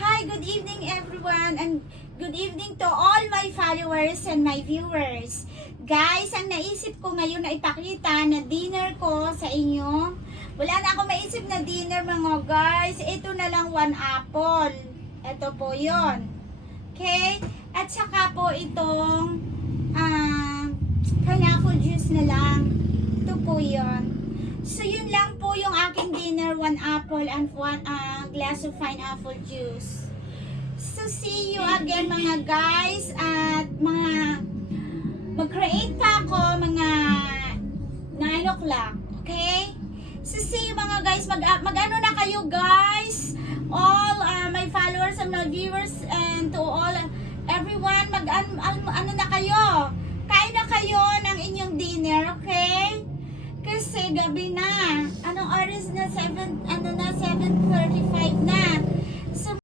Hi, good evening everyone and good evening to all my followers and my viewers. Guys, ang naisip ko ngayon na ipakita na dinner ko sa inyo. Wala na ako maisip na dinner mga guys. Ito na lang 1 apple. Ito po yon. Okay? At saka po itong pineapple juice na lang. Ito po yon. So yun lang po yung aking dinner, 1 apple and 1 glass of pineapple juice. So see you again mga guys at mga mag-create pa ako mga 9 o'clock. Okay? So see you mga guys, mag-ano na kayo guys, all my followers and my viewers and to all everyone, ano na kayo, kain na kayo ng inyong dinner, okay? Kasi gabi na. Anong oras na? 7:35 na.